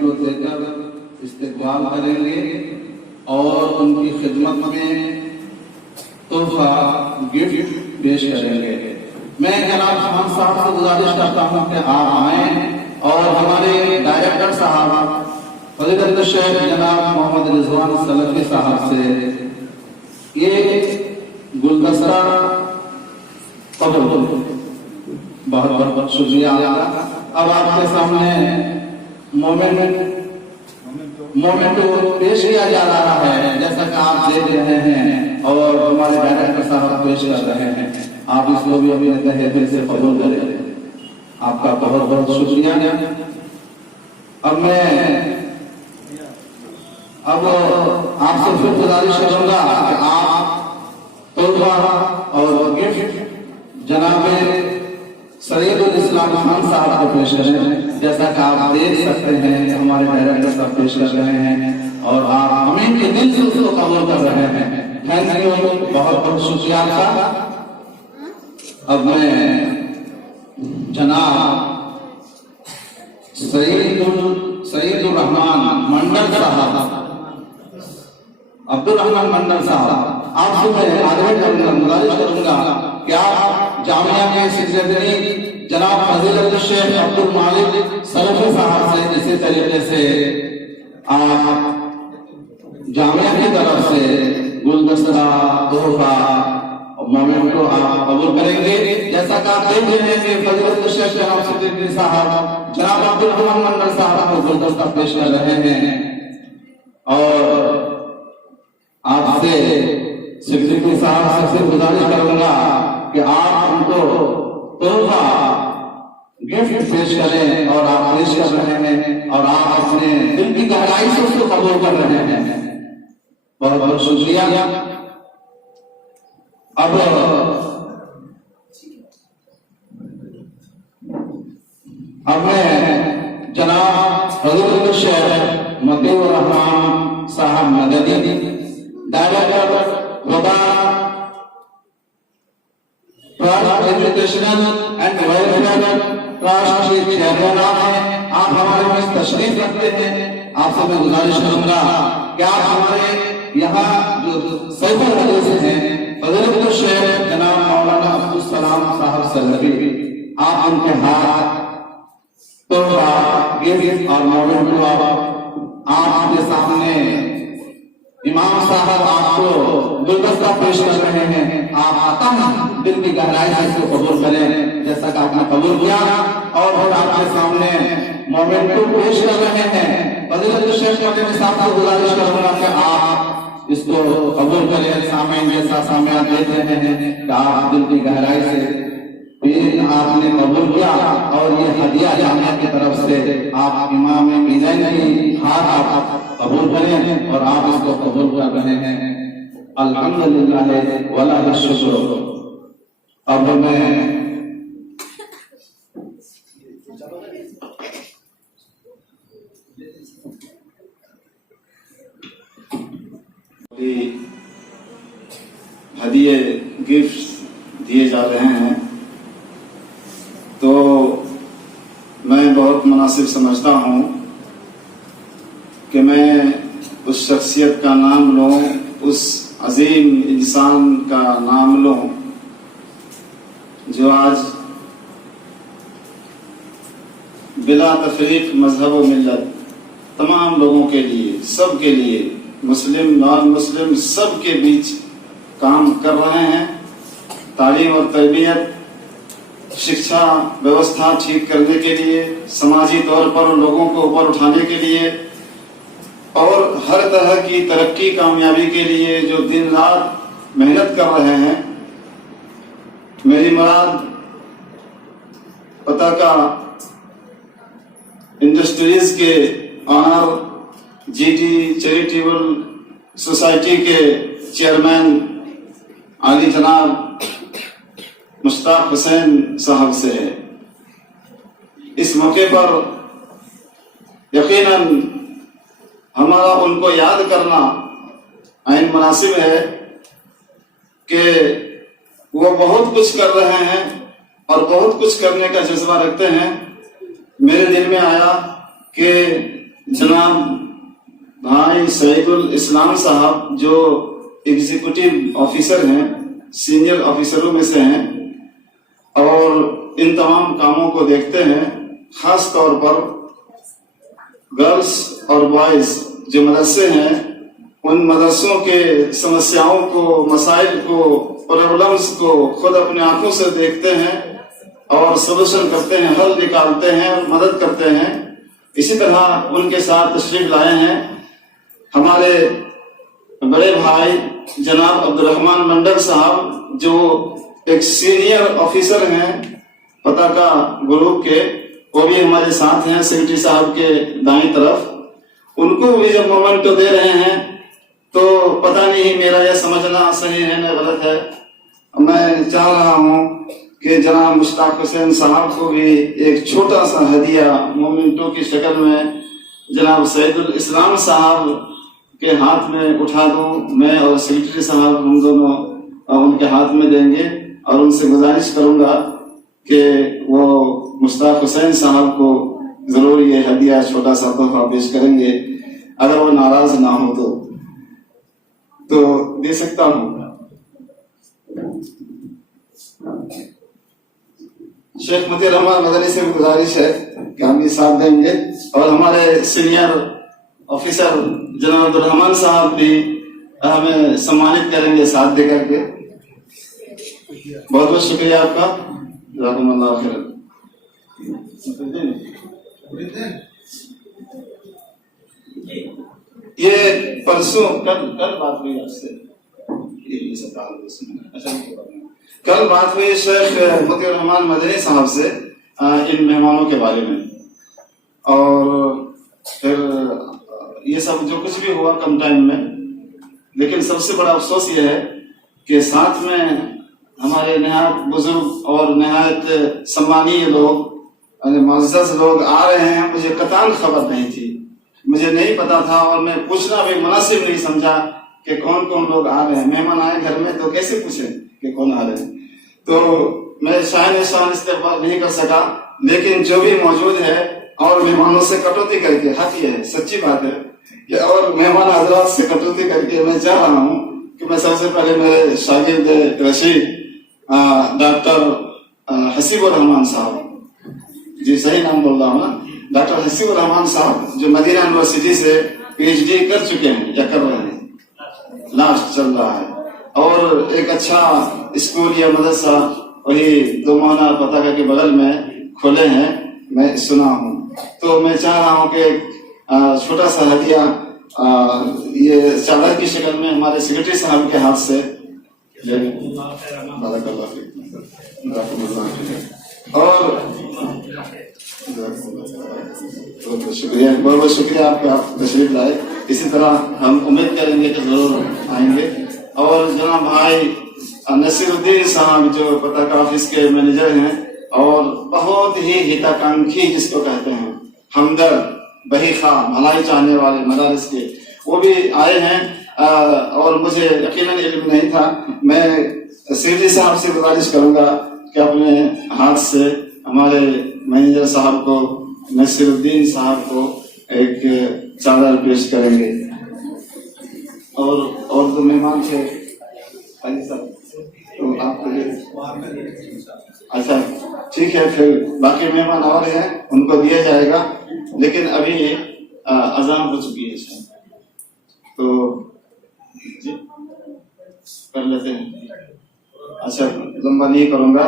کو دے کر استقبال کریں گے اور ان کی خدمت میں تحفہ گفٹ پیش کریں گے۔ میں جناب خان صاحب سے گزارش کرتا ہوں کہ آپ آئیں اور ہمارے ڈائریکٹر صاحب فضیلت الشیخ جناب محمد رضوان سلفی صاحب سے یہ گلدستہ قبول۔ بہت بہت شکریہ آپ کا۔ اب آپ کے سامنے مومنٹو پیش کیا جا رہا ہے، جیسا کہ آپ دیکھ رہے ہیں اور ہمارے ڈائریکٹر صاحب پیش کر رہے ہیں۔ آپ اس کو بھی اپنے تہہ دل سے قبول کریں۔ آپ کا بہت بہت شکریہ۔ اب میں آپ سے پھر گزارش کروں گا کہ آپ تحفہ اور گفٹ جناب سعید الاسلام خان صاحب کو پیش کریں۔ جیسا کہ آپ دیکھ سکتے ہیں کہ ہمارے ڈائریکٹر صاحب پیش کر رہے ہیں اور آپ ہمیں کے دل سے اس کو قبول کر رہے ہیں۔ تھینک یو، بہت بہت شکریہ آپ کا۔ اب میں جناب سعید الرحمان منڈل صاحب، عبد الرحمان منڈل صاحب، آپ سے میں آگے گزارش کروں گا کہ آپ جامعہ کے سیکریٹری جناب فضیلت الشیخ عبد المالک سلفی صاحب سے اسی طریقے سے آپ جامعہ کی طرف سے گلدستہ تحفہ مومنٹ کو آپ قبول کریں گے۔ جیسا کہ آپ دیکھ رہے ہیں کہ فضیلت الشیخ جناب سیکریٹری صاحب جناب عبد الرحمان منڈل صاحب کو گلدستہ پیش کر رہے ہیں اور آپ سے سیکریٹری صاحب سے گزارش کروں گا کہ آپ ان کو تحفہ گفٹ پیش کریں اور آپ پیش کر رہے ہیں اور آپ اپنے دل کی گہرائی سے اس کو قبول کر رہے ہیں۔ بہت بہت شکریہ۔ اب میں جناب فضیلت الشیخ مطیع الرحمان صاحب مدنی ڈائریکٹر خدا trust educational and welfare trust کے چیئرمین ہیں، آپ ہمارے پاس تشریف رکھتے ہیں۔ آپ سے میں گزارش کروں گا کہ آپ ہمارے یہاں جو سیف الحدیث ہیں فضیلت الشیخ جناب مولانا عبدالسلام صاحب سلفی، آپ ان کے ہاتھ تحفہ گفٹ اور مومنٹ کو آپ کے سامنے امام صاحب آپ کو گلدستہ پیش کر رہے ہیں۔ آپ آتم دل کی گہرائی سے اس کو قبول کریں جیسا کہ آپ نے قبول کیا اور پھر آپ کے سامنے مومنٹ کو پیش کر رہے ہیں۔ فضیلت الشیخ مدنی صاحب کو گزارش کروں گا کہ آپ اس کو قبول کریں۔ سامعین جیسا سامعین دیکھ رہے ہیں کہ آپ دل کی گہرائی سے پھر آپ نے قبول کیا اور یہ ہدیہ جامعہ کی طرف سے آپ امام میزان کی ہاتھ آپ قبول کریں اور آپ اس کو قبول کر رہے ہیں۔ الحمدللہ ولہ الشکر۔ اب میں ہدیے گفٹ دیے جا رہے ہیں تو میں بہت مناسب سمجھتا ہوں کہ میں اس شخصیت کا نام لوں، اس عظیم انسان کا نام لوں جو آج بلا تفریق مذہب و ملت تمام لوگوں کے لیے، سب کے لیے، مسلم نان مسلم سب کے بیچ کام کر رہے ہیں۔ تعلیم اور تربیت، شکشا ویوستھا ٹھیک کرنے کے لیے، سماجی طور پر لوگوں کو اوپر اٹھانے کے لیے اور ہر طرح کی ترقی کامیابی کے لیے جو دن رات محنت کر رہے ہیں۔ میری مراد پتاکا انڈسٹریز کے owner G T charitable society کے چیئرمین عالی جناب مشتاق حسین صاحب سے ہے۔ اس موقع پر یقیناً ہمارا ان کو یاد کرنا عین مناسب ہے کہ وہ بہت کچھ کر رہے ہیں اور بہت کچھ کرنے کا جذبہ رکھتے ہیں۔ میرے دل میں آیا کہ जनाब भाई सईदुल इस्लाम साहब जो एग्जीक्यूटिव ऑफिसर हैं, सीनियर ऑफिसरों में से हैं और इन तमाम कामों को देखते हैं। खास तौर पर गर्ल्स और बॉयज जो मदरसे हैं, उन मदरसों के समस्याओं को, मसाइल को, प्रॉब्लम्स को खुद अपने आंखों से देखते हैं और सलूशन करते हैं, हल निकालते हैं, मदद करते हैं। इसी तरह उनके साथ तशरीफ लाए हैं हमारे बड़े भाई जनाब अब्दुल रहमान मंडल साहब, जो एक सीनियर ऑफिसर हैं पताका ग्रुप के, वो भी हमारे साथ हैं सेक्रेटरी साहब के दाईं तरफ। उनको भी जब मोमेंटो दे रहे हैं तो पता नहीं मेरा यह समझना सही है ना गलत है। मैं चाह रहा हूं कि जनाब मुश्ताक हुसैन साहब को भी एक छोटा सा हदिया मोमेंटो की शक्ल में जनाब सईदुल इस्लाम साहब के हाथ में उठा दूं। मैं और सेक्रेटरी साहब हम दोनों उनके हाथ में देंगे और उनसे गुजारिश करूंगा कि वो मुश्ताक हुसैन साहब को जरूर ये हदिया छोटा सा तोहफा पेश करेंगे। अगर वो नाराज ना हो तो दे सकता हूं। शेख मतीर रहमान मदनी से गुजारिश है कि हम ये साथ देंगे और हमारे सीनियर ऑफिसर जनाब अब्दुल रहमान साहब भी हमें सम्मानित करेंगे साथ दे करके। बहुत बहुत शुक्रिया आपका, जज़ाकुमुल्लाह खैरन। ये परसों कल बात हुई आपसे, अच्छा कल बात हुई शेख मतीर रहमान मदनी साहब से इन मेहमानों के बारे में, और फिर ये सब जो कुछ भी हुआ कम टाइम में। लेकिन सबसे बड़ा अफसोस ये है कि साथ में हमारे नहायत बुजुर्ग और नहायत सम्मानीय लोग, मुअज़्ज़ज़ लोग आ रहे हैं। मुझे कतान खबर नहीं थी, मुझे नहीं पता था और मैं पूछना भी मुनासिब नहीं समझा कि कौन कौन लोग आ रहे हैं। मेहमान आए घर में तो कैसे पूछे कि कौन आ रहे हैं। तो मैं शान इस्तेमाल नहीं कर सका, लेकिन जो भी मौजूद है और मेहमानों से कटौती करके, हक ये है, सच्ची बात है कि और मेहमान हजरात से कटौती करके मैं चाह रहा हूँ कि मैं सबसे पहले मेरे शागिर्द रशीद डॉक्टर हसीबुर रहमान साहब, जी सही नाम बोल रहा हूँ ना, डॉक्टर हसीबुर रहमान साहब जो मदीना यूनिवर्सिटी से PhD कर चुके हैं या कर रहे हैं, लास्ट चल रहा है, और एक अच्छा स्कूल या मदरसा वही 2 माना पताका के बगल में खोले हैं, मैं सुना हूँ। तो मैं चाह रहा हूँ कि छोटा सा हदिया ये चादर की शक्ल में हमारे सेक्रेटरी साहब के हाथ से और शुक्रिया, बहुत बहुत शुक्रिया आपका, आप तशरीफ लाए। इसी तरह हम उम्मीद करेंगे कि जरूर आएंगे। और जनाब भाई नसीरुद्दीन साहब जो पताका ऑफिस के मैनेजर हैं और बहुत ही हिताकांक्षी जिसको कहते हैं, हमदर्द, बहीखा, भलाई चाहने वाले मदारिस के, वो भी आए हैं और मुझे यकीनन इल्म नहीं था। मैं सेक्रेटरी साहब से गुजारिश करूंगा कि अपने हाथ से हमारे मैनेजर साहब को, नसीरुद्दीन साहब को एक चादर पेश करेंगे। और तो मेहमान थे तो आपको अच्छा ठीक है, फिर बाकी मेहमान और हैं उनको दिया जाएगा, लेकिन अभी अजान हो चुकी है तो जी कर लेते हैं। अच्छा लंबा नहीं करूंगा।